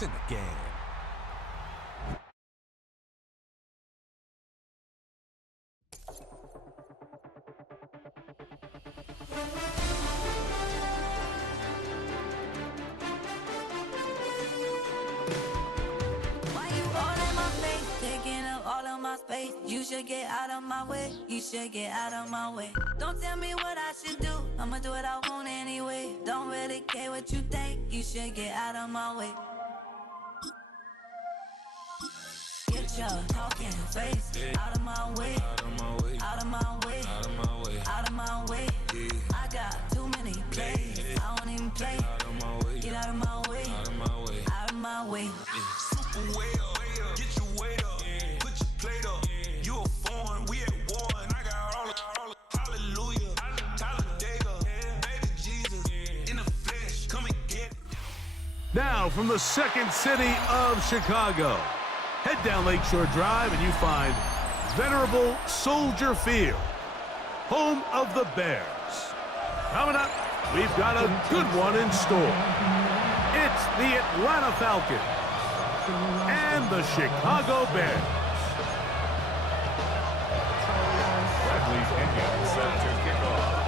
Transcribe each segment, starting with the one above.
It's in the game. You should get out of my way. You should get out of my way. Don't tell me what I should do. I'ma do what I want anyway. Don't really care what you think. You should get out of my way. Get your talking face out of my way. Out of my way. Out of my way. Out of my way. Out of my way. I got too many plays. I don't even play. Out of my way. Get out of my way. Out of my way. Out of my way. Super way up. Get your weight up. Put your plate up. Now from the second city of Chicago, head down Lakeshore Drive and you find venerable Soldier Field, home of the Bears. Coming up, we've got a good one in store. It's the Atlanta Falcons and the Chicago Bears.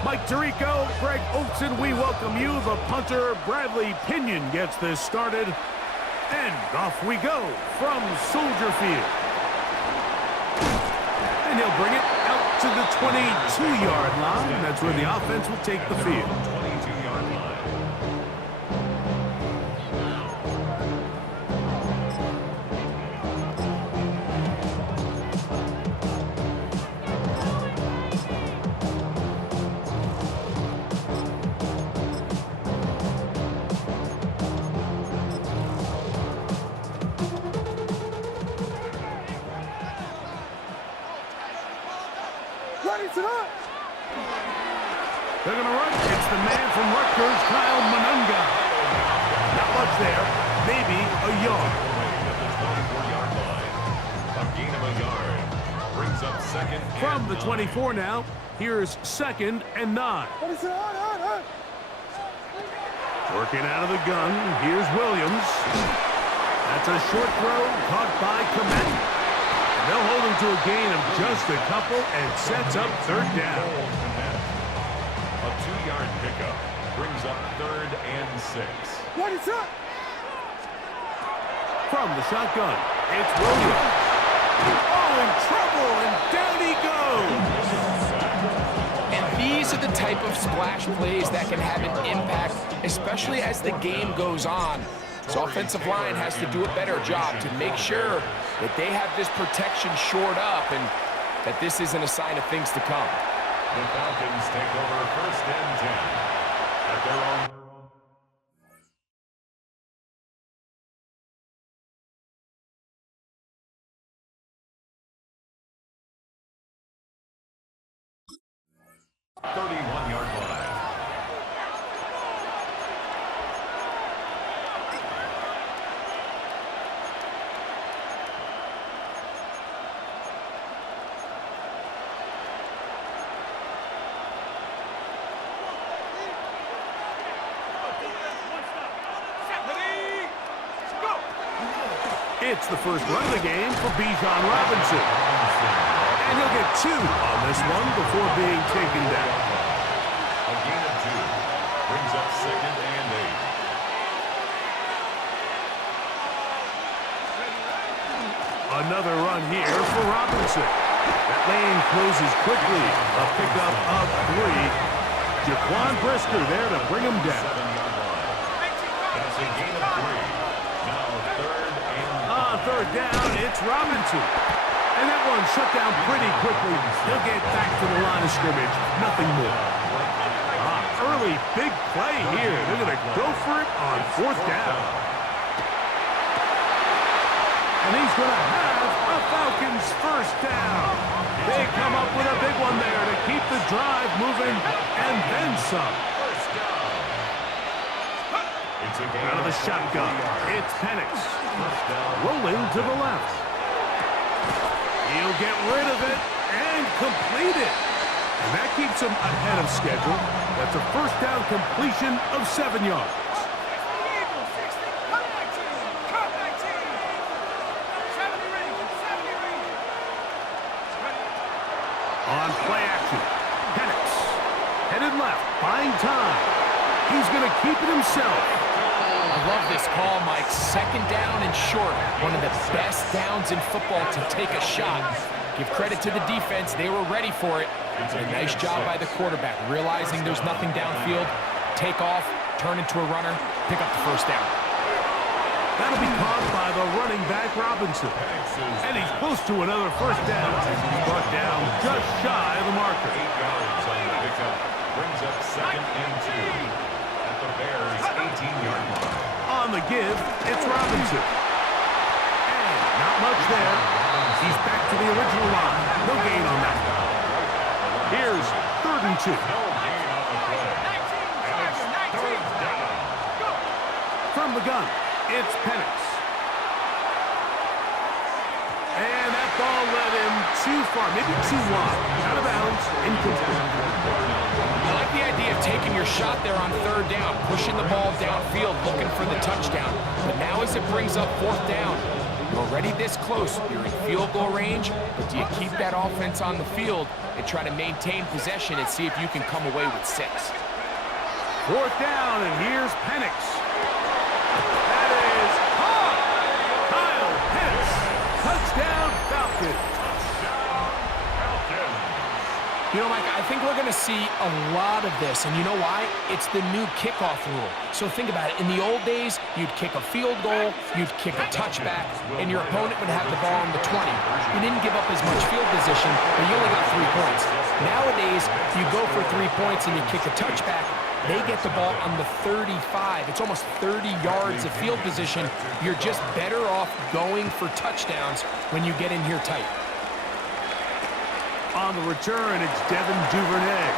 Mike Tirico, Greg Olson, we welcome you. The punter, Bradley Pinion, gets this started. And off we go from Soldier Field. And he'll bring it out to the 22-yard line. That's where the offense will take the field. 22-yard line. They're going to run. It's the man from Rutgers, Kyle Monunga. Not much there. Maybe a yard. A gain of a yard. Brings up second. From the 24 now, here's 2nd and 9. Working out of the gun. Here's Williams. That's a short throw caught by Komet. And they'll hold him to a gain of just a couple and sets up 3rd down. A 2-yard pickup brings up 3rd and 6. What is up? From the shotgun, it's Williams. Oh, in trouble, and down he goes. And these are the type of splash plays that can have an impact, especially as the game goes on. So offensive line has to do a better job to make sure that they have this protection shored up and that this isn't a sign of things to come. The Falcons take over 1st and 10 at their own. Thirty-one-yard line. It's the first run of the game for Bijan Robinson. And he'll get 2 on this one before being taken down. A gain of 2 brings up 2nd and 8. Another run here for Robinson. That lane closes quickly. A pickup of 3. Jaquan Brisker there to bring him down. 7-yard line. That's a gain of 3. Now 3rd and 3rd down, it's Robinson. And that one shut down pretty quickly. He'll get back to the line of scrimmage. Nothing more. Early big play here. They're going to go for it on 4th down. And he's going to have a Falcons 1st down. They come up with a big one there to keep the drive moving and then some. Out of the shotgun, it's Penix. Rolling to the left. He'll get rid of it and complete it. And that keeps him ahead of schedule. That's a 1st down completion of 7 yards. and left, buying time. He's going to keep it himself. I love this call, Mike. Second down and short. One of the best downs in football to take a shot. Give credit to the defense. They were ready for it. A nice job by the quarterback, realizing there's nothing downfield. Take off, turn into a runner, pick up the first down. That'll be caught by the running back, Robinson. And he's close to another first down. He's brought down just shy of the marker. 8 yards on the pickup. Brings up 2nd and 2 at the Bears' 18-yard line. On the give, it's Robinson. And not much there. He's back to the original line. No gain on that. Here's 3rd and 2. No gain on the play. And it's 3rd down. From the gun, it's Penix. And that ball led him too far, maybe too wide. Out of bounds, incomplete. I like the idea of taking your shot there on 3rd down, pushing the ball downfield, looking for the touchdown. But now as it brings up 4th down, you're already this close. You're in field goal range, but do you keep that offense on the field and try to maintain possession and see if you can come away with 6? 4th down, and here's Penix. That is caught! Kyle Pitts! Touchdown, Falcons! You know, Mike, I think we're going to see a lot of this, and you know why? It's the new kickoff rule. So think about it. In the old days, you'd kick a field goal, you'd kick a touchback, and your opponent would have the ball on the 20. You didn't give up as much field position, but you only got 3 points. Nowadays, you go for 3 points and you kick a touchback, they get the ball on the 35. It's almost 30 yards of field position. You're just better off going for touchdowns when you get in here tight. On the return, it's Devin Duvernay.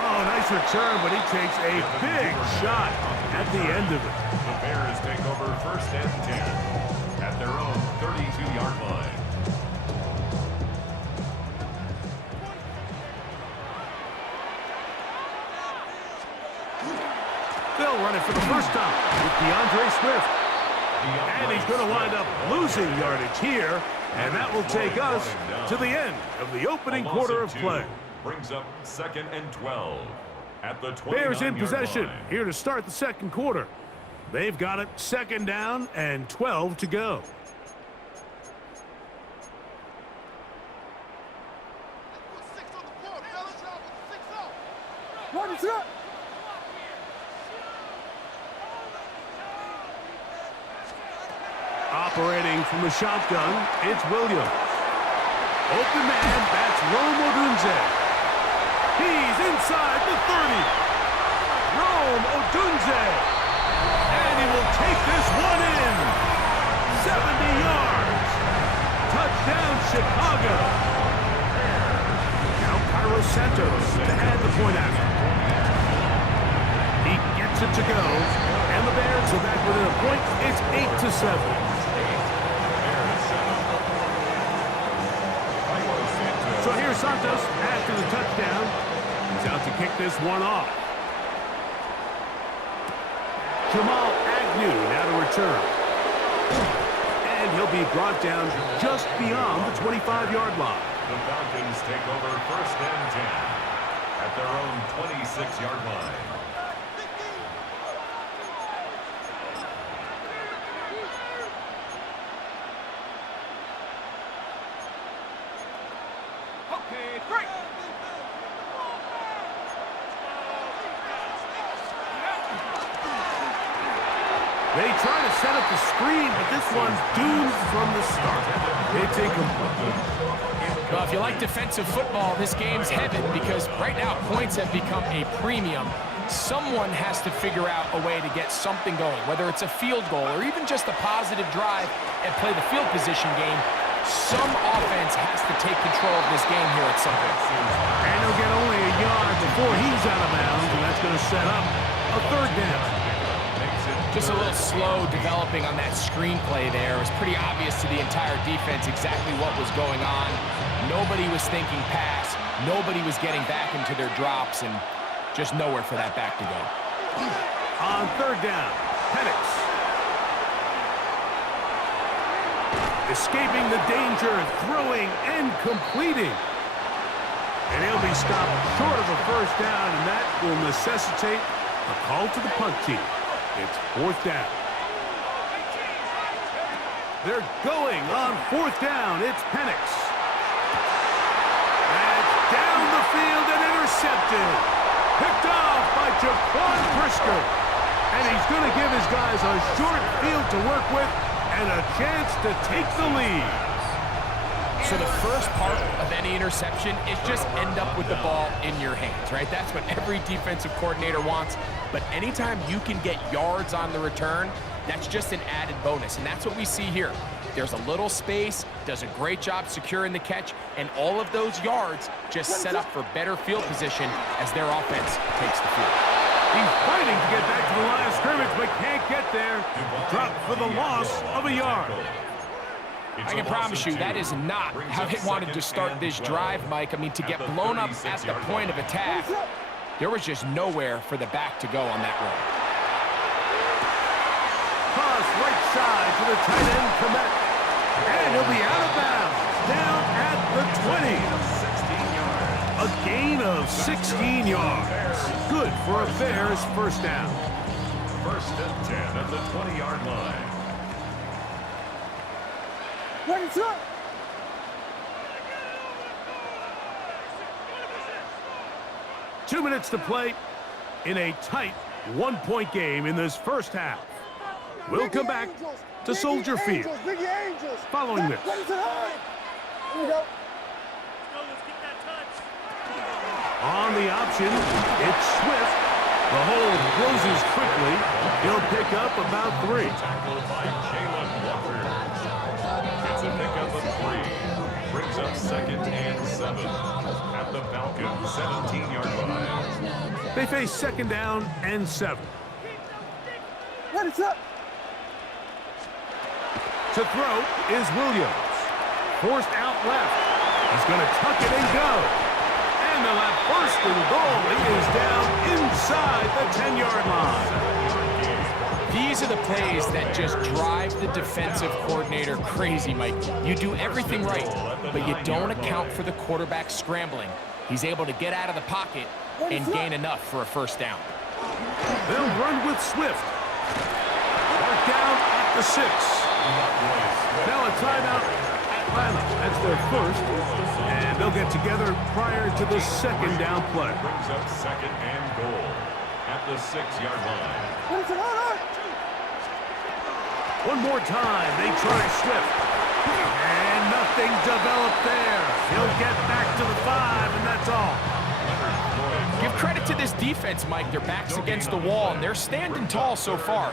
Oh, nice return, but he takes a big shot at the end of it. The Bears take over 1st and 10 at their own 32-yard line. They'll run it for the first time with DeAndre Swift. And he's going to wind up losing yardage here, and that will take us to the end of the opening quarter of play. Brings up 2nd and 12 at the 29-yard Bears in possession line. here to start the second quarter. They've got it 2nd down and 12 to go. Operating from the shotgun, it's Williams. Open man, that's Rome Odunze. He's inside the 30. Rome Odunze. And he will take this one in. 70 yards. Touchdown, Chicago. Now Cairo Santos to add the point after. He gets it to go. And the Bears are back within a point. It's 8-7. So here's Santos after the touchdown. He's out to kick this one off. Jamal Agnew now to return. And he'll be brought down just beyond the 25-yard line. The Falcons take over 1st and 10 at their own 26-yard line. They try to set up the screen, but this one's doomed from the start. It's incomplete. Well, if you like defensive football, this game's heaven because right now points have become a premium. Someone has to figure out a way to get something going, whether it's a field goal or even just a positive drive and play the field position game. Some offense has to take control of this game here at some point. And he'll get only a yard before he's out of bounds, and that's going to set up a 3rd down. Just a little slow developing on that screenplay there. It was pretty obvious to the entire defense exactly what was going on. Nobody was thinking pass. Nobody was getting back into their drops, and just nowhere for that back to go. On 3rd down, Penix. Escaping the danger, throwing and completing. And he'll be stopped short of a first down, and that will necessitate a call to the punt team. It's fourth down. They're going on fourth down. It's Penix. That's down the field and intercepted. Picked off by Jaquan Brisker. And he's going to give his guys a short field to work with and a chance to take the lead. So the first part of any interception is just end up with the ball in your hands, right? That's what every defensive coordinator wants. But anytime you can get yards on the return, that's just an added bonus. And that's what we see here. There's a little space, does a great job securing the catch, and all of those yards just set up for better field position as their offense takes the field. He's fighting to get back to the line of scrimmage, but can't get there. Dropped for the loss of a yard. I can promise you that is not how they wanted to start this drive, Mike. I mean, to get blown up at the point of attack, there was just nowhere for the back to go on that run. Cross right side to the tight end, Komet. And he'll be out of bounds, down at the 20. A gain of 16 yards. Good for a Bears first down. First and 10 at the 20-yard line. 2 minutes to play in a tight one-point game in this first half. We'll come back to Soldier Field following this. On the option, it's Swift. The hole closes quickly. He'll pick up about 3. Tackled by Jalen Walker. It's a pickup of 3. Brings up second and 7 at the Falcons' 17-yard line. They face second down and 7. To throw is Williams. Forced out left. He's going to tuck it and go. And they'll have first and goal. He is down inside the 10-yard line. These are the plays that just drive the defensive coordinator crazy, Mike. You do everything right, but you don't account for the quarterback scrambling. He's able to get out of the pocket and gain enough for a first down. They'll run with Swift. Mark down at the 6. Now a timeout, Atlanta. That's their first. And they'll get together prior to the second down play. Brings up second and goal at the 6-yard line. One more time, they try Swift. And nothing developed there. He'll get back to the 5, and that's all. Give credit to this defense, Mike. Their back's against the wall, and they're standing tall so far.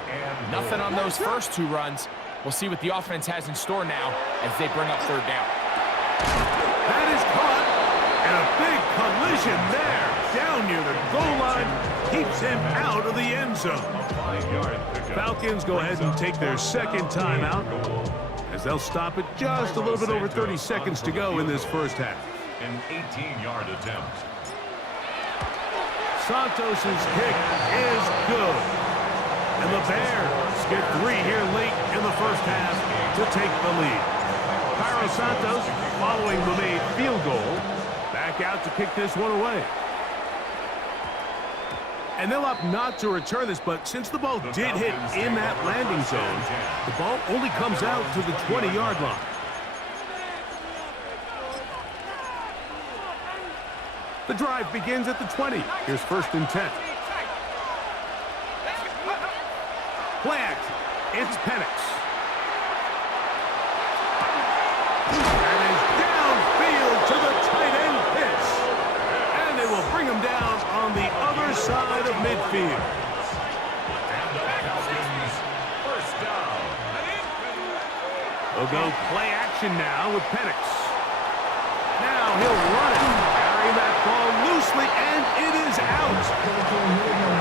Nothing on those first 2 runs. We'll see what the offense has in store now as they bring up third down. That is caught, and a big collision there. Down near the goal line, keeps him out of the end zone. Falcons go ahead and take their second timeout as they'll stop it just a little bit over 30 seconds to go in this first half. An 18-yard attempt. Santos' kick is good. And the Bears get 3 here late in the first half to take the lead. Cairo Santos, following the made field goal, back out to kick this one away. And they'll opt not to return this, but since the ball did hit in that landing zone, the ball only comes out to the 20-yard line. The drive begins at the 20. Here's first and 10. Play action. It's Penix. That is downfield to the tight end pitch. And they will bring him down on the other side of midfield. And the Falcons first down. They'll go play action now with Penix. Now he'll run it. Carry that ball loosely, and it is out.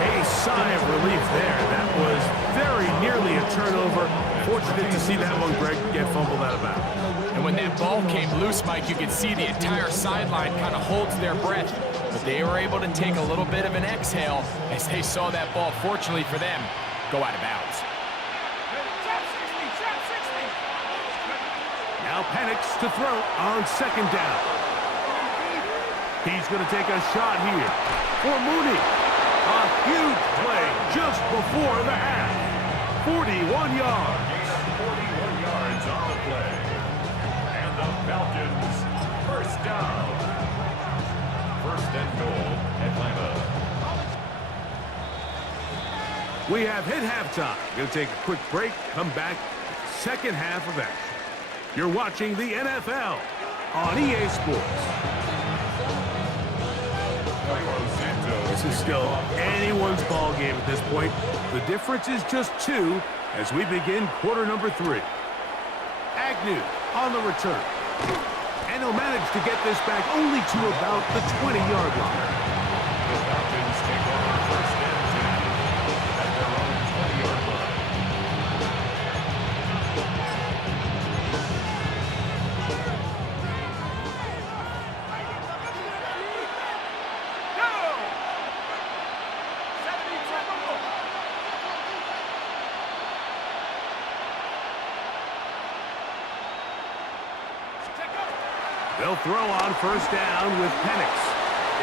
A sigh of relief there. That was very nearly a turnover. Fortunate to see that one, Greg, get fumbled out of bounds. And when that ball came loose, Mike, you could see the entire sideline kind of holds their breath. But they were able to take a little bit of an exhale as they saw that ball, fortunately for them, go out of bounds. Now Penix to throw on second down. He's going to take a shot here for Mooney. A huge play just before the half. 41 yards. 41 yards on the play. And the Falcons, first down. First and goal, Atlanta. We have hit halftime. Going to take a quick break, come back, second half of action. You're watching the NFL on EA Sports. This is still anyone's ball game at this point. The difference is just 2 as we begin quarter number 3. Agnew on the return. And he'll manage to get this back only to about the 20-yard line. The Falcons take over first and 10 at their own 20-yard line. They'll throw on first down with Penix.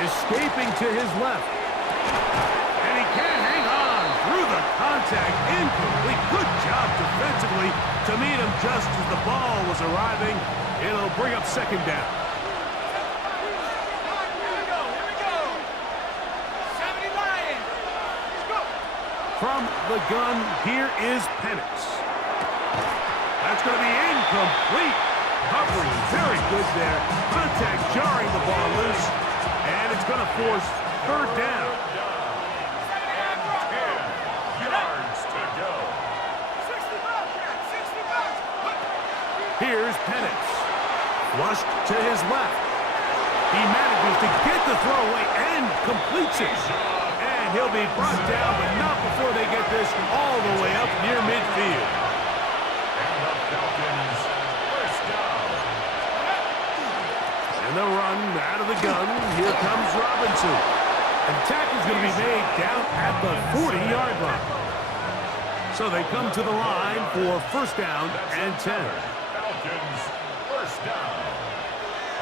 Escaping to his left. And he can't hang on through the contact. Incomplete. Good job defensively to meet him just as the ball was arriving. It'll bring up second down. Here we go. 70 Lions. Let's go. From the gun, here is Penix. That's going to be incomplete. Covering very good there. Contact jarring the ball loose. And it's going to force third down. And 10 yards to go. 60 bucks. Here's Penix. Flushed to his left. He manages to get the throw away and completes it. And he'll be brought down, but not before they get this all the way up near midfield. And the Falcons, first down. And the run out of the gun. Here comes Robinson. And tackle's going to be made down at the 40-yard line. So they come to the line for first down and 10. Falcons, first down.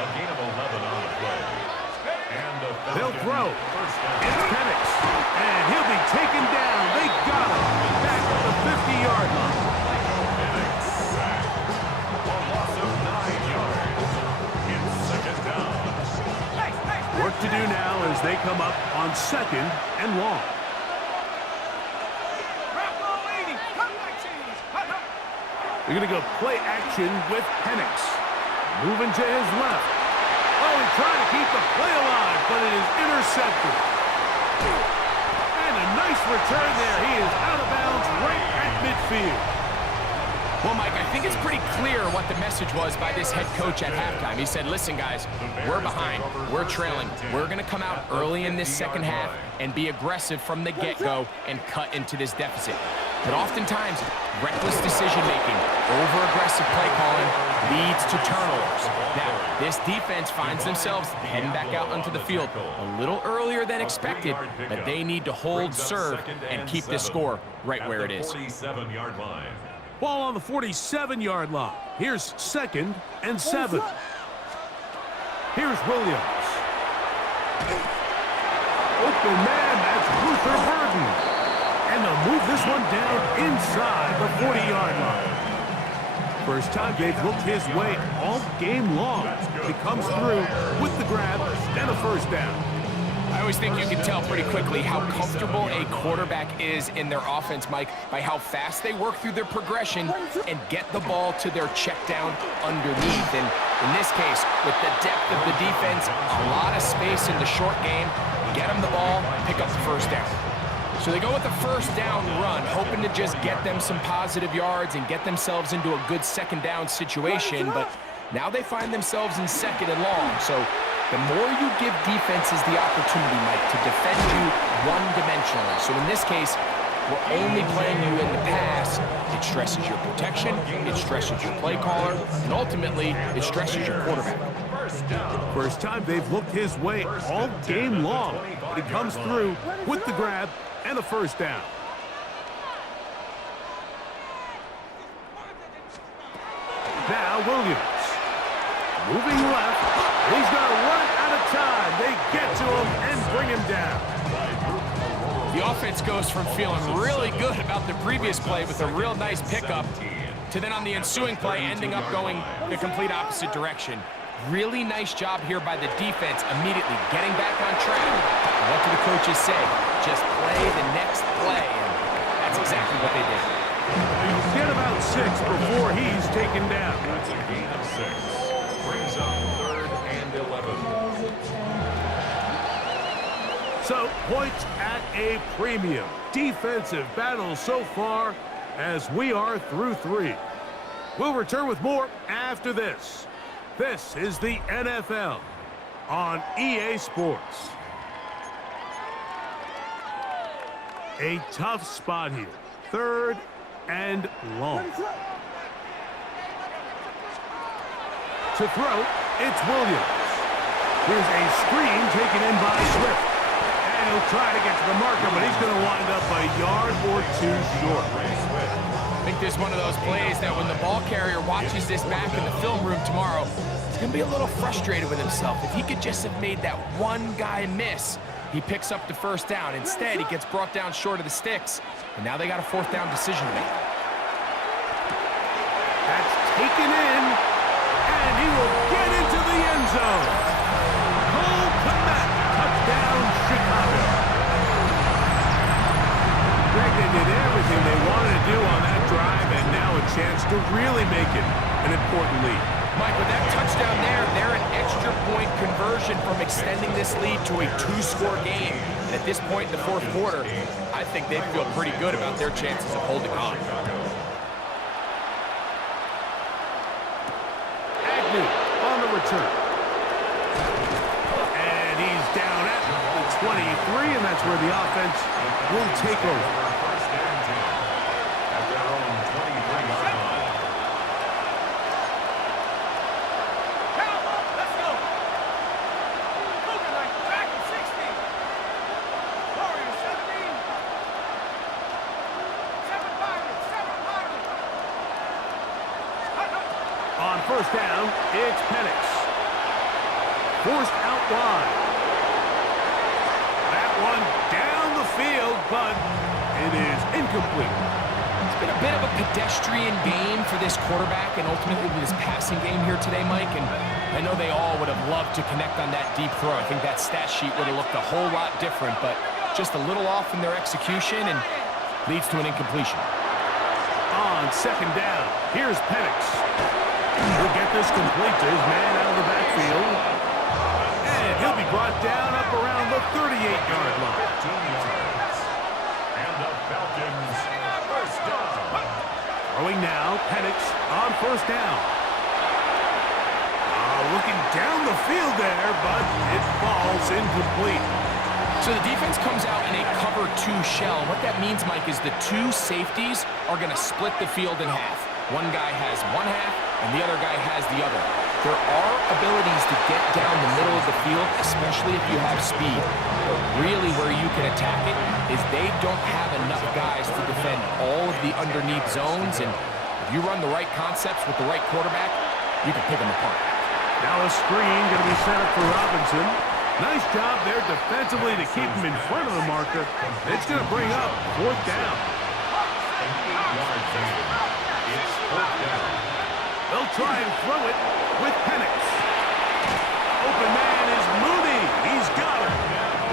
A gain of 11 on the play. And the They'll Falcons, throw. first down. It's Penix. And he'll be taken down. They got him back at the 50-yard line. Penix sacked. A loss of 9 yards. It's second down. Work to do now as they come up on second and long. They're going to go play action with Penix. Moving to his left. Oh, he tried to keep the play alive, but it is intercepted. And a nice return there. He is out of bounds right at midfield. Well, Mike, I think it's pretty clear what the message was by this head coach at halftime. He said, listen, guys, we're behind. We're trailing. We're going to come out early in this second half and be aggressive from the get-go and cut into this deficit. But oftentimes, reckless decision-making, over-aggressive play calling leads to turnovers. Now, this defense finds themselves heading back out onto the field a little earlier than expected, but they need to hold serve and keep this score right where it is. 47-yard line. Ball on the 47-yard line. Here's second and 7. Here's Williams. Open man, that's Luther Burden. And they'll move this one down inside the 40-yard line. First time they've looked his way all game long. He comes through with the grab and a first down. I always think you can tell pretty quickly how comfortable a quarterback is in their offense, Mike, by how fast they work through their progression and get the ball to their check down underneath. And in this case, with the depth of the defense, a lot of space in the short game, get them the ball, pick up the first down. So they go with the first down run, hoping to just get them some positive yards and get themselves into a good second down situation, but now they find themselves in second and long. So the more you give defenses the opportunity, Mike, to defend you one-dimensionally. So in this case, we're only playing you in the pass. It stresses your protection, it stresses your play caller, and ultimately, it stresses your quarterback. First time they've looked his way all game long. But he comes through with the grab and a first down. Now Williams. Moving left. He's going to run out the time. They get to him and bring him down. The offense goes from feeling really good about the previous play with a real nice pickup to then on the ensuing play ending up going the complete opposite direction. Really nice job here by the defense immediately getting back on track. And what do the coaches say? Just play the next play. And that's exactly what they did. He'll get about 6 before he's taken down. That's a gain of 6. Brings up 3rd and 11. So, points at a premium. Defensive battle so far as we are through 3. We'll return with more after this. This is the NFL on EA Sports. A tough spot here. 3rd and long. To throw, it's Williams. Here's a screen taken in by Swift. And he'll try to get to the marker, but he's going to wind up a yard or 2 short. I think this is one of those plays that when the ball carrier watches this back in the film room tomorrow, he's going to be a little frustrated with himself. If he could just have made that one guy miss, he picks up the 1st down. Instead, he gets brought down short of the sticks, and now they got a 4th down decision to make. That's taken in, and he will get into the end zone. Cole Kmet, touchdown, Chicago. Greg, they did everything they wanted to do on that drive, and now a chance to really make it an important lead. Mike, with that touchdown there, they're an extra point conversion from extending this lead to a 2-score game. And at this point in the 4th quarter, I think they feel pretty good about their chances of holding on. Agnew on the return. And he's down at the 23, and that's where the offense will take over. On 1st down, it's Penix. Forced out wide. That one down the field, but it is incomplete. It's been a bit of a pedestrian game for this quarterback and ultimately this passing game here today, Mike. And I know they all would have loved to connect on that deep throw. I think that stat sheet would have looked a whole lot different, but just a little off in their execution and leads to an incompletion. On 2nd down, here's Penix. He'll get this complete to his man out of the backfield. And he'll be brought down up around the 38-yard line. And the Falcons, 1st down. Throwing now, Penix on 1st down. Looking down the field there, but it falls incomplete. So the defense comes out in a cover 2 shell. What that means, Mike, is the 2 safeties are going to split the field in half. One guy has one half, and the other guy has the other. There are abilities to get down the middle of the field, especially if you have speed. But really where you can attack it is they don't have enough guys to defend all of the underneath zones, and if you run the right concepts with the right quarterback, you can pick them apart. Now a screen going to be set up for Robinson. Nice job there defensively to keep him in front of the marker. It's going to bring up 4th down. It's 4th down. They'll try and throw it with Penix. Open man is Mooney. He's got it.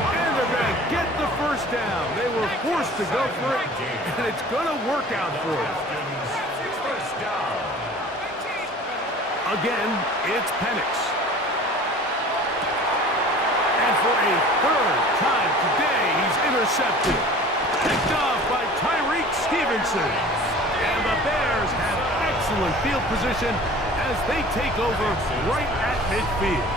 And they're going to get the 1st down. They were forced to go for it, and it's going to work out for them. 1st down. Again, it's Penix. And for a 3rd time today, he's intercepted. Picked off by Tyreek Stevenson. And the Bears have excellent field position as they take over right at midfield.